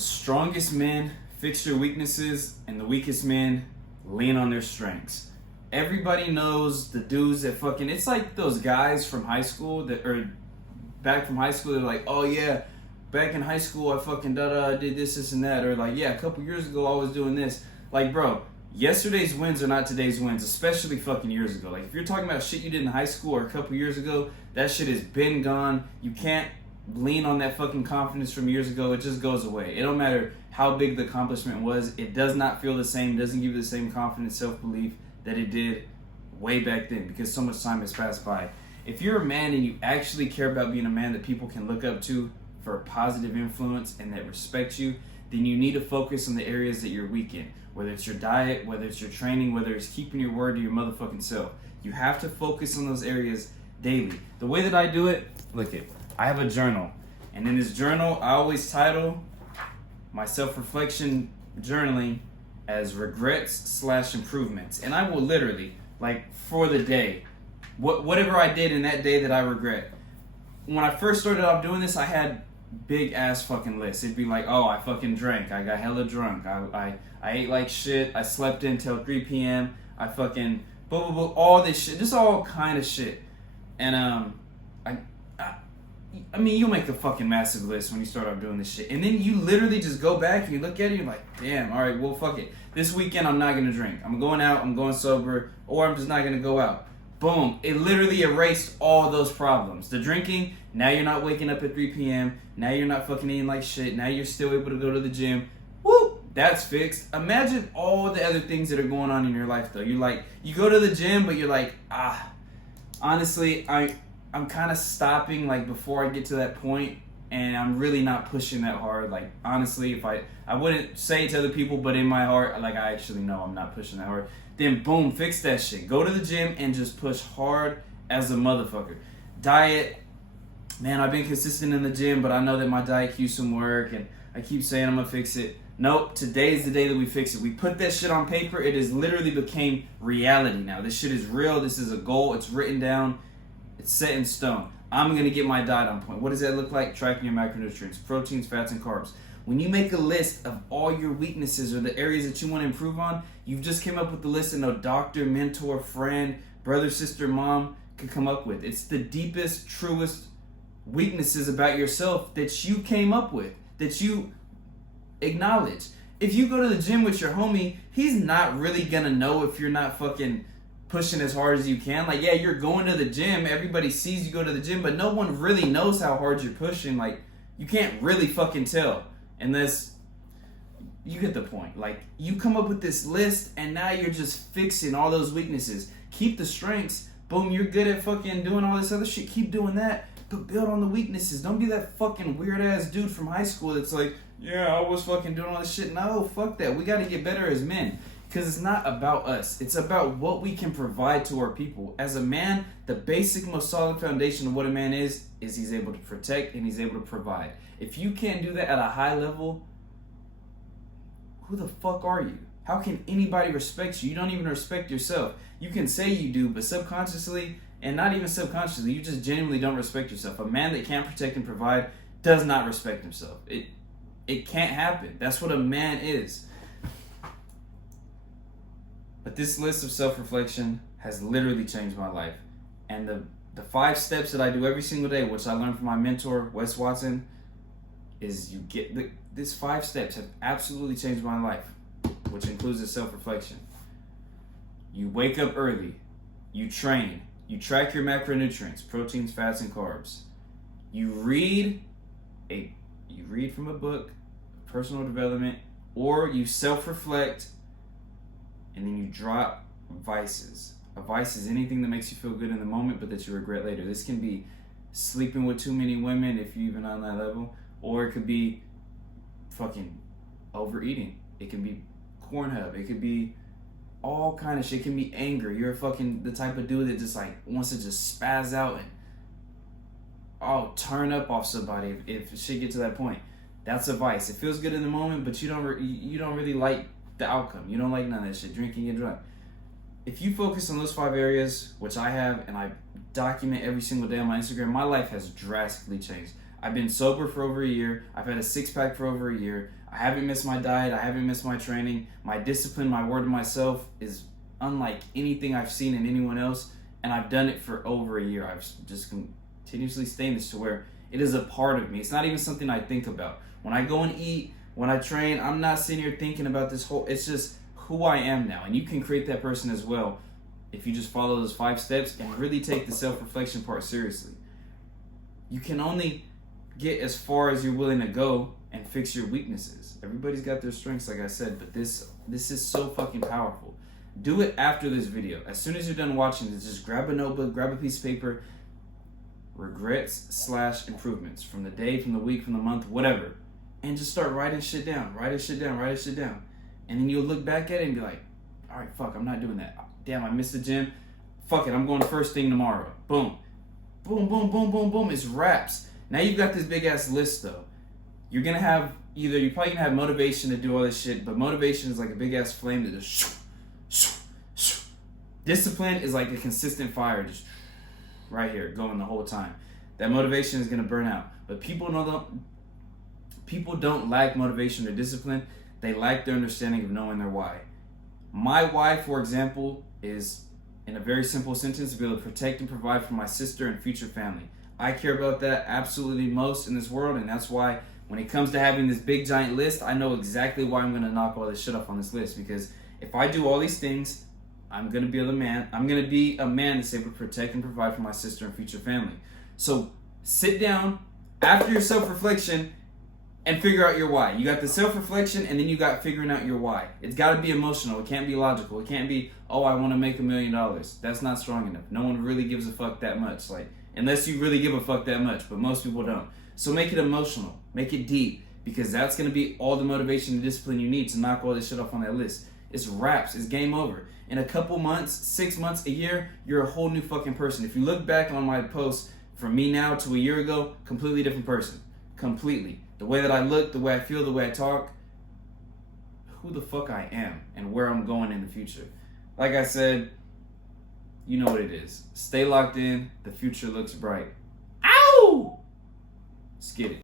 strongest men fix their weaknesses, and the weakest men lean on their strengths. Everybody knows the dudes that fucking, it's like those guys from high school that are back from high school. They're like, oh yeah, back in high school I fucking did this and that, or like, yeah, a couple years ago I was doing this. Like, bro, yesterday's wins are not today's wins, especially fucking years ago. Like, if you're talking about shit you did in high school or a couple years ago, that shit has been gone. You can't lean on that fucking confidence from years ago. It just goes away. It don't matter how big the accomplishment was. It does not feel the same, doesn't give you the same confidence, self-belief that it did way back then, because so much time has passed by. If you're a man and you actually care about being a man that people can look up to for a positive influence and that respect you, then you need to focus on the areas that you're weak in. Whether it's your diet, whether it's your training, whether it's keeping your word to your motherfucking self. You have to focus on those areas daily. The way that I do it, look it, I have a journal. And in this journal, I always title my self-reflection journaling as regrets/improvements. And I will literally, like, for the day, whatever I did in that day that I regret. When I first started off doing this, I had big ass fucking lists. It'd be like, oh, I fucking drank, I got hella drunk, I ate like shit, I slept until 3 p.m, I fucking blah blah blah, all this shit, just all kind of shit. And I mean, you'll make a fucking massive list when you start off doing this shit, and then you literally just go back and you look at it, you're like, damn, all right, well, fuck it, this weekend I'm not gonna drink, I'm going out, I'm going sober, or I'm just not gonna go out. Boom, it literally erased all those problems. The drinking, now you're not waking up at 3 p.m. Now you're not fucking eating like shit. Now you're still able to go to the gym. Woo, that's fixed. Imagine all the other things that are going on in your life though. You're like, you go to the gym, but you're like, honestly, I'm kind of stopping like before I get to that point, and I'm really not pushing that hard. Like, honestly, if I wouldn't say it to other people, but in my heart, like, I actually know I'm not pushing that hard. Then boom, fix that shit. Go to the gym and just push hard as a motherfucker. Diet, man, I've been consistent in the gym, but I know that my diet keeps some work, and I keep saying I'm gonna fix it. Nope, today's the day that we fix it. We put that shit on paper. It has literally became reality now. This shit is real. This is a goal. It's written down. It's set in stone. I'm gonna get my diet on point. What does that look like? Tracking your macronutrients, proteins, fats, and carbs. When you make a list of all your weaknesses or the areas that you want to improve on, you've just came up with the list that no doctor, mentor, friend, brother, sister, mom could come up with. It's the deepest, truest weaknesses about yourself that you came up with, that you acknowledge. If you go to the gym with your homie, he's not really gonna know if you're not fucking pushing as hard as you can. Like, yeah, you're going to the gym, everybody sees you go to the gym, but no one really knows how hard you're pushing. Like, you can't really fucking tell unless you get the point. Like, you come up with this list and now you're just fixing all those weaknesses. Keep the strengths. Boom, you're good at fucking doing all this other shit. Keep doing that, but build on the weaknesses. Don't be that fucking weird ass dude from high school that's like, yeah, I was fucking doing all this shit. No, fuck that. We gotta get better as men. Because it's not about us. It's about what we can provide to our people. As a man, the basic, most solid foundation of what a man is he's able to protect and he's able to provide. If you can't do that at a high level, who the fuck are you? How can anybody respect you? You don't even respect yourself. You can say you do, but subconsciously, and not even subconsciously, you just genuinely don't respect yourself. A man that can't protect and provide does not respect himself. It can't happen. That's what a man is. But this list of self-reflection has literally changed my life. And the 5 steps that I do every single day, which I learned from my mentor, Wes Watson, is you get these 5 steps have absolutely changed my life, which includes the self-reflection. You wake up early, you train, you track your macronutrients, proteins, fats, and carbs. You read from a book, personal development, or you self-reflect, and then you drop vices. A vice is anything that makes you feel good in the moment but that you regret later. This can be sleeping with too many women if you're even on that level, or it could be fucking overeating. It can be Pornhub. It could be all kind of shit. It can be anger. You're fucking the type of dude that just like wants to just spaz out and turn up off somebody if shit gets to that point. That's a vice. It feels good in the moment, but you don't really like the outcome. You don't like none of that shit. Drinking and drunk. If you focus on those 5 areas, which I have, and I document every single day on my Instagram, my life has drastically changed. I've been sober for over a year. I've had a six-pack for over a year. I haven't missed my diet. I haven't missed my training. My discipline, my word to myself is unlike anything I've seen in anyone else. And I've done it for over a year. I've just continuously stained this to where it is a part of me. It's not even something I think about. When I go and eat, when I train, I'm not sitting here thinking about this whole, it's just who I am now. And you can create that person as well if you just follow those 5 steps and really take the self-reflection part seriously. You can only get as far as you're willing to go and fix your weaknesses. Everybody's got their strengths, like I said, but this is so fucking powerful. Do it after this video. As soon as you're done watching this, just grab a notebook, grab a piece of paper, regrets/improvements from the day, from the week, from the month, whatever, and just start writing shit down. Write it shit down. And then you'll look back at it and be like, all right, fuck, I'm not doing that. Damn, I missed the gym. Fuck it, I'm going first thing tomorrow. Boom. Boom, boom, boom, boom, boom. It's wraps. Now you've got this big ass list though. You're gonna have you're probably gonna have motivation to do all this shit, but motivation is like a big ass flame that just discipline is like a consistent fire, just right here, going the whole time. That motivation is gonna burn out. But people don't lack motivation or discipline. They lack their understanding of knowing their why. My why, for example, is in a very simple sentence, to be able to protect and provide for my sister and future family. I care about that absolutely most in this world, and that's why when it comes to having this big giant list, I know exactly why I'm gonna knock all this shit off on this list, because if I do all these things, I'm gonna be a man that's able to protect and provide for my sister and future family. So sit down after your self-reflection and figure out your why. You got the self-reflection, and then you got figuring out your why. It's got to be emotional. It can't be logical. It can't be, oh, I want to make $1 million. That's not strong enough. No one really gives a fuck that much. Like, unless you really give a fuck that much, but most people don't. So make it emotional. Make it deep, because that's going to be all the motivation and discipline you need to knock all this shit off on that list. It's wraps. It's game over. In a couple months, 6 months, a year, you're a whole new fucking person. If you look back on my posts from me now to a year ago, completely different person. Completely. The way that I look, the way I feel, the way I talk, who the fuck I am and where I'm going in the future. Like I said, you know what it is. Stay locked in. The future looks bright. Ow! Let's get it.